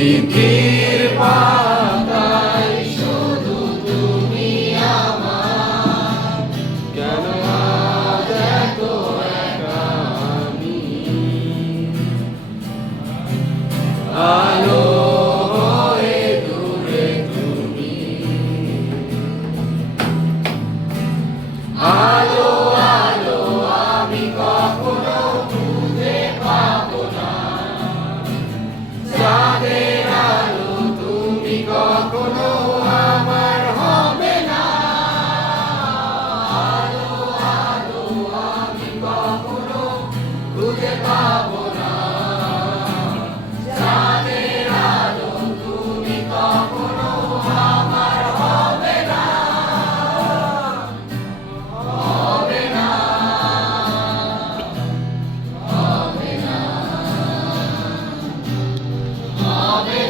স্মৃতির পাতায় শুধু তুমি আমার, কেন আজ এত একা আমি? আলো হয়ে দূরে তুমি, আলো আলো আমি কখনো খুঁজে পাবো না, চাঁদের আলো তুমি কখনো আমার হবে না। আলো আলো আমি কখনো খুঁজে পাবো না, চাঁদের আলো তুমি কখনো আমার হবে না, হবে না, হবে না, হবে না।